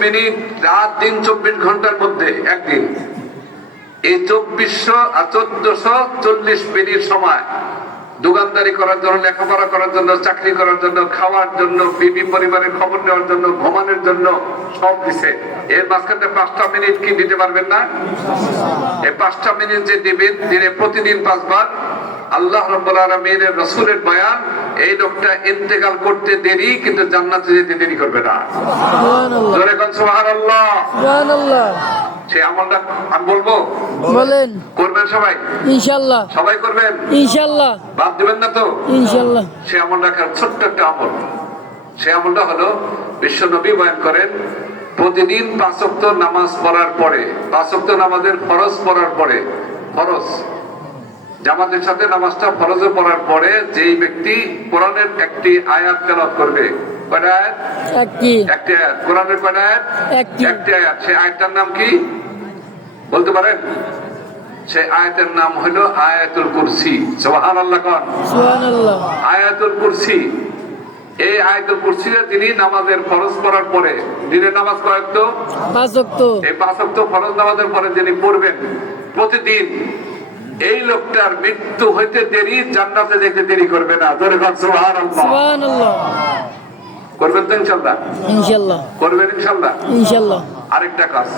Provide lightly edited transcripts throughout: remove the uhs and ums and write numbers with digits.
Minute, রাত দিন 24 ঘন্টার মধ্যে একদিন, এই 1440 মিনিট সময় দোকানদারি করার জন্য, লেখাপড়া করার জন্য, চাকরি করার জন্য, খাওয়ার জন্য, বিবি পরিবারের খবর নেওয়ার জন্য, ঘুমানোর জন্য সব দিছে। এর মাঝখানে 5টা মিনিট কি দিতে পারবেন না? এই 5টা মিনিট যে দিবেন, দিনে প্রতিদিন 5 বার আল্লাহ রাব্বুল আলামিনের রাসূলের বয়ান, এই লোকটা ইন্তেকাল করতে দেরি কিন্তু জান্নাতে যেতে দেরি করবে না। সুবহানাল্লাহ, জোরে কোন সুবহানাল্লাহ। সুবহানাল্লাহ। সেই আমলটা আমি বলবো, বলেন। করবেন সবাই ইনশাআল্লাহ। সবাই করবেন ইনশাআল্লাহ। বাদ দিবেন না তো? ইনশাআল্লাহ। সেই আমলটা ছোট্ট একটা আমল। সেই আমলটা হলো, বিশ্ব নবী বয়ান করেন, প্রতিদিন 5 ওয়াক্ত নামাজ পড়ার পরে, 5 ওয়াক্ত নামাজের ফরজ পড়ার পরে, ফরজ জামাতের সাথে নামাজটা ফরজে পড়ার পরে যেই ব্যক্তি কোরআনের একটি আয়াত তেলাওয়াত করবে, কয়টা আয়াত? একটি আয়াত। কোরআনের কয়টা আয়াত? একটি আয়াত। সেই আয়াতটার নাম কি বলতে পারেন? সেই আয়াতের নাম হলো আয়াতুল কুরসি। সুবহানাল্লাহ কোন সুবহানাল্লাহ। আয়াতুল কুরসি, এই আয়াতুল কুরসিটা তিনি নামাজের ফরজ পড়ার পরে, দিনের নামাজ কয় ওয়াক্ত? 5 ওয়াক্ত। এই 5 ওয়াক্ত ফরজ নামাজের পরে যিনি পড়বেন প্রতিদিন, এই লোকটার মৃত্যু হইতে দেরি, জান্নাতে যেতে দেরি করবে না। জোরে বল সুবহানাল্লাহ। সুবহানাল্লাহ। করবেন তো ইনশাআল্লাহ? ইনশাআল্লাহ করবেন ইনশাআল্লাহ। ইনশাআল্লাহ। আরেকটা কাজ,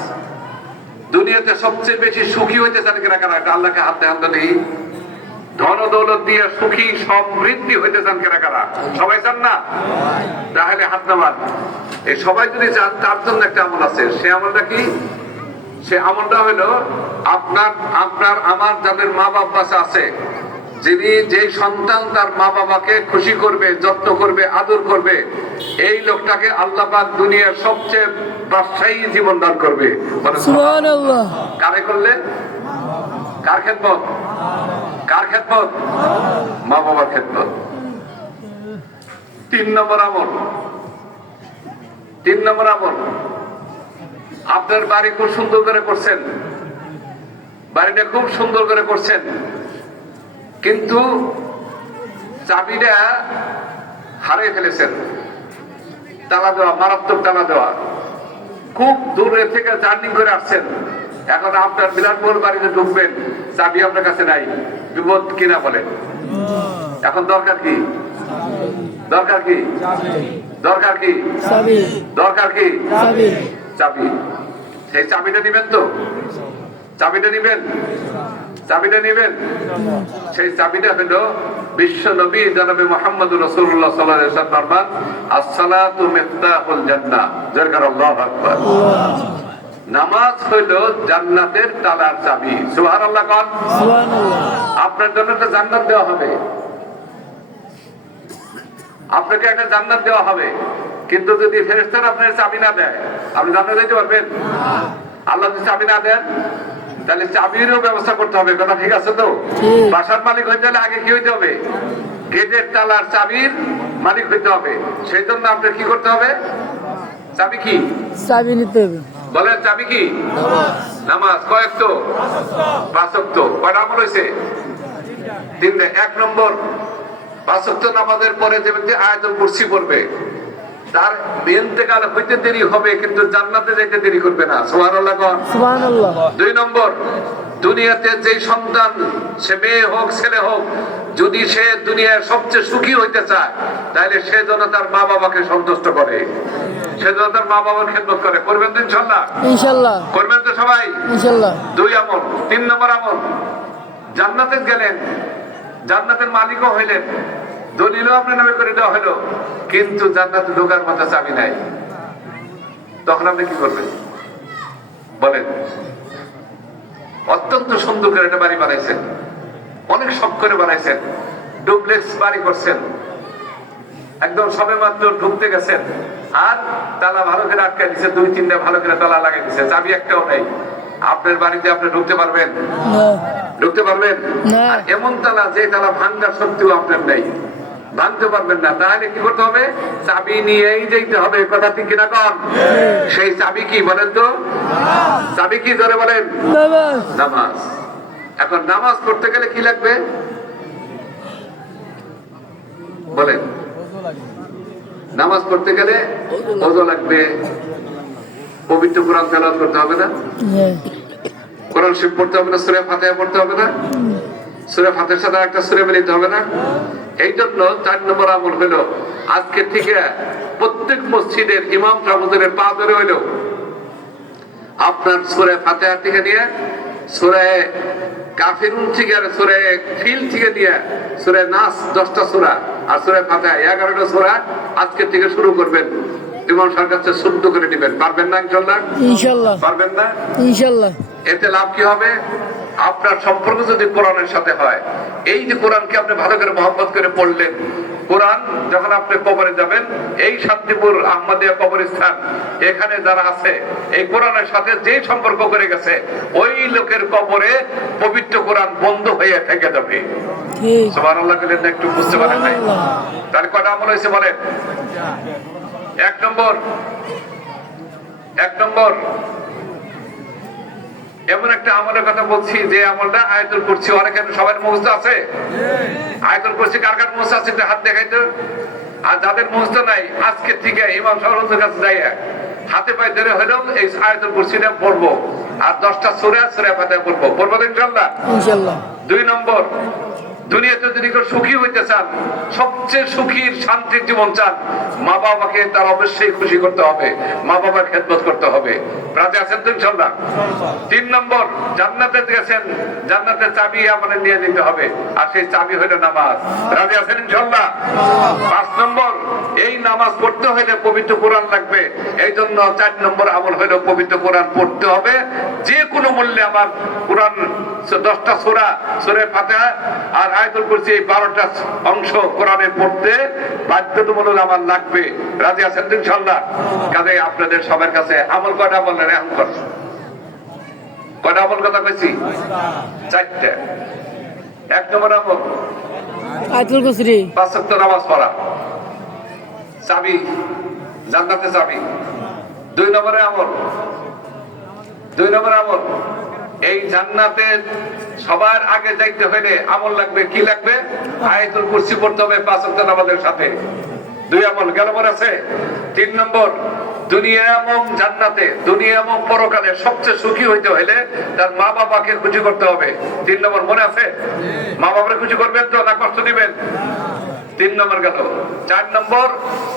দুনিয়াতে সবচেয়ে বেশি সুখী হইতে চান কিনা কারা? এটা আল্লাহকে হাতে হাত দিই। ধন দৌলত দিয়ে সুখী সমৃদ্ধি হইতে চান কিনা কারা? সবাই চান না? তাহলে হাত নামান। এই সবাই যদি চান, তার জন্য একটা আমল আছে। সে আমলটা কি? সে আমলটা হলো, আপনার আমার যাদের মা বাবা আছে, যিনি যেই সন্তান তার মা বাবাকে খুশি করবে, যত্ন করবে, আদর করবে, এই লোকটাকে আল্লাহ পাক দুনিয়ার সবচেয়ে ব্যবসায়ী জীবন দান করবে। সুবহানাল্লাহ। কারে করলে? কার খেদমত? কার খেদমত? মা বাবার খেদমত। 3 নম্বর আমল, 3 নম্বর আমল, আপনার বাড়ি খুব সুন্দর করে করছেন, বাড়িটা খুব সুন্দর করে করছেন, কিন্তু চাবিটা হারিয়ে ফেলেছেন। তালা দেওয়া, মারাত্মক তালা দেওয়া, খুব দূরে থেকে জার্নি করে আসছেন। এখন আপনার বিলাসবহুল বাড়িতে ঢুকবেন, চাবি আপনার কাছে নাই, বিপদ কিনা বলেন? এখন দরকার কি? দরকার কি? দরকার কি? দরকার কি? চাবি। সেই চাবিটা নিবেন তো? চাবিটা নিবেন? চাবিটা নিবেন? সেই চাবিটা হলো বিশ্ব নবী জনাবে মুহাম্মদুর রাসূলুল্লাহ সাল্লাল্লাহু আলাইহি ওয়াসাল্লাম ফরমান, আসসালাতু মিফতাহুল জান্নাহ। জোরে আল্লাহু আকবার। নামাজ হলো জান্নাতের তালার চাবি। সুবহানাল্লাহ কোন সুবহানাল্লাহ। আপনার জন্য একটা জান্নাত দেওয়া হবে, আপনাকে একটা জান্নাত দেওয়া হবে, কিন্তু যদি ফেরেশতারা আপনার চাবি না দেয়, আপনি জান্নাতে যেতে পারবেন? আল্লাহ যদি চাবি না দেন, তাহলে চাবিরও ব্যবস্থা করতে হবে। কথা ঠিক আছে তো? বাসার মালিক হইতে হলে আগে কি হইতে হবে? গেটের তালার চাবির মালিক হইতে হবে। সেই জন্য আপনার কি করতে হবে? চাবি কি? চাবি নিতে হবে। বলেন চাবি কি? নামাজ। কয় ওয়াক্ত? 5 ওয়াক্ত। কয়টা আমল হইছে? 3টা। 1 নম্বর, 5 ওয়াক্ত নামাজের পরে যে ব্যক্তি আয়াতুল কুরসি পড়বে, তার ইন্তেকাল হইতে দেরি হবে কিন্তু জান্নাতে যাইতে দেরি করবে না। সুবহানাল্লাহ কোন সুবহানাল্লাহ। 2 নম্বর, দুনিয়াতে যেই সন্তান, সে মেয়ে হোক ছেলে হোক, যদি সে দুনিয়ার সবচেয়ে সুখী হইতে চায়, তাহলে সে যেন তার মা বাবাকে সন্তুষ্ট করে, সে যেন তার মা বাবার খেদমত করে। করবেন তো ইনশাআল্লাহ? ইনশাআল্লাহ করবেন তো সবাই? ইনশাআল্লাহ। 2 আমল। 3 নম্বর আমল, জান্নাতে গেলেন, জান্নাতের মালিকও হইলেন, দলিলও আপনার নামে করে দেওয়া হলো, কিন্তু জান্নাতে ঢোকার মতো চাবি নাই। তখন আপনি কি করবেন বলেন? অত্যন্ত সুন্দর করে একটা বাড়ি বানাইছেন, অনেক শখ করে বানাইছেন, ডুপ্লেক্স বাড়ি করছেন, একদম সবে মাত্র ঢুকতে গেছেন, আর তালা ভালো করে আটকে দিচ্ছে, 2-3টা ভালো করে তালা লাগাই দিচ্ছে, চাবি একটাও নেই। আপনার বাড়িতে আপনি ঢুকতে পারবেন? ঢুকতে পারবেন? আর এমন তালা, যে তালা ভাঙ্গার শক্তিও আপনার নেই, ভাঙতে পারবেন না। তাহলে কি করতে হবে? চাবি নিয়েই যেতে হবে। কথা ঠিক কিনা কন? সেই চাবি কি বলেন তো? চাবি কি? জোরে বলেন। নামাজ। এখন নামাজ পড়তে গেলে কি লাগবে বলেন? নামাজ পড়তে গেলে ওযু লাগবে, পবিত্র কোরআন তেলাওয়াত করতে হবে না? হ্যাঁ। কোরআন শরীফ পড়তে হবে না? সূরা ফাতিহা পড়তে হবে না? সূরা ফাতিহার সাথে একটা সূরা মিলাতে হবে না? এই জন্য 4 নম্বর আমল হলো আজকে থেকে প্রত্যেক মসজিদের ইমাম সাহেবদের পা ধরে হইলো আপনার সূরা ফাতিহা থেকে নিয়ে সূরা কাফিরুন থেকে আর সূরা ফিল থেকে নিয়ে সূরা নাস 10টা সূরা আর সূরা ফাতিহা 11টা সূরা আজকে থেকে শুরু করবেন। ইমাম সাহেবের কাছে শুদ্ধ করে নেবেন। পারবেন না ইনশাআল্লাহ? ইনশাল্লাহ পারবেন না? ইনশাল্লাহ। এতে লাভ কি হবে? আপনার সম্পর্ক যদি কোরআনের সাথে হয়, এই যে কোরআনকে আপনি ভালো করে মহব্বত করে পড়লেন, কোরআন যখন আপনি কবরে যাবেন, এই শান্তিপুর আহমদিয়া কবরস্থান এখানে যারা আছে এই কোরআনের সাথে যে সম্পর্ক করে গেছে ওই লোকের কবরে পবিত্র কোরআন বন্ধ হয়ে থেকে যাবে। ঠিক। সুবহানাল্লাহ বলেন না? একটু বুঝতে পারেন নাই? সুবহানাল্লাহ। তার কয়টা আমল হয়েছে বলেন? 1 নম্বর এমন একটা আমলের কথা বলছি যে আমলটা আয়াতুল কুরসি। অনেকের সবার মুখস্থ আছে? আয়াতুল কুরসি কার কার মুখস্থ আছে? একটা হাত দেখাইতো। আর যাদের মুখস্থ নাই আজকে থেকে ইমাম সাহেবের কাছে যাইয়া হাতে পায়ে ধরে হলেও এই আয়াতুল কুরসিটা পড়বো আর 10টা সূরা ফাতিহা পড়বো ইনশাআল্লাহ। ইনশাল্লাহ। 2 নম্বর, দুনিয়াতে যদি কেউ সুখী হইতে চান, সবচেয়ে সুখীর শান্তির জীবন চান, মা বাবাকে তার অবশ্যই খুশি করতে হবে, মা বাবার খেদমত করতে হবে। রাজি আছেন তো ইনশাআল্লাহ? 3 নম্বর, জান্নাতে গেছেন, জান্নাতের চাবি আমাদের নিয়ে যেতে হবে আর সেই চাবি হলো নামাজ। রাজি আছেন ইনশাআল্লাহ? 5 নম্বর, এই নামাজ পড়তে হলে পবিত্র কোরআন লাগবে। এই জন্য 4 নম্বর আমল হলো পবিত্র কোরআন পড়তে হবে যে কোনো মূল্যে। আমার কোরআন 10টা সূরা, সূরা ফাতিহা আর আয়াতুল কুরসি, 12টা অংশ কোরআনের পড়তে বাধ্যতামূলক আমার লাগবে। রাজি আছেন ইনশাআল্লাহ? কাজে আপনাদের সবার কাছে আমল কয়টা বললেন? এখন কর কয়টা আমল কথা কইছি? 4টা। 1 নম্বর আমল আয়াতুল কুরসি। 5 ওয়াক্ত নামাজ পড়া, চাবি, জান্নাতের চাবি। 2 নম্বরে আমল এই জান্নাতের সবার আগে যাইতে হলে আমল লাগবে। কি লাগবে? আয়াতুল কুরসি পড়তে হবে 5 ওয়াক্ত নামাজের সাথে। 2 আমল গেল মনে আছে? 3 নম্বর, দুনিয়া এবং জান্নাতে, দুনিয়া এবং পরকালে সবচেয়ে সুখী হইতে হলে তার মা বাবাকে খুশি করতে হবে। 3 নম্বর মনে আছে? মা বাবাকে খুশি করবেন তো না কষ্ট দিবেন? 3 নম্বর গেল। 4 নম্বর,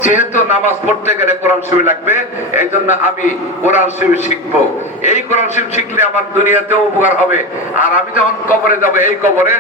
যেহেতু নামাজ পড়তে গেলে কোরআন শরীফ লাগবে, এই জন্য আমি কোরআন শরীফ শিখবো। এই কোরআন শরীফ শিখলে আমার দুনিয়াতেও উপকার হবে আর আমি যখন কবরে যাবো এই কবরে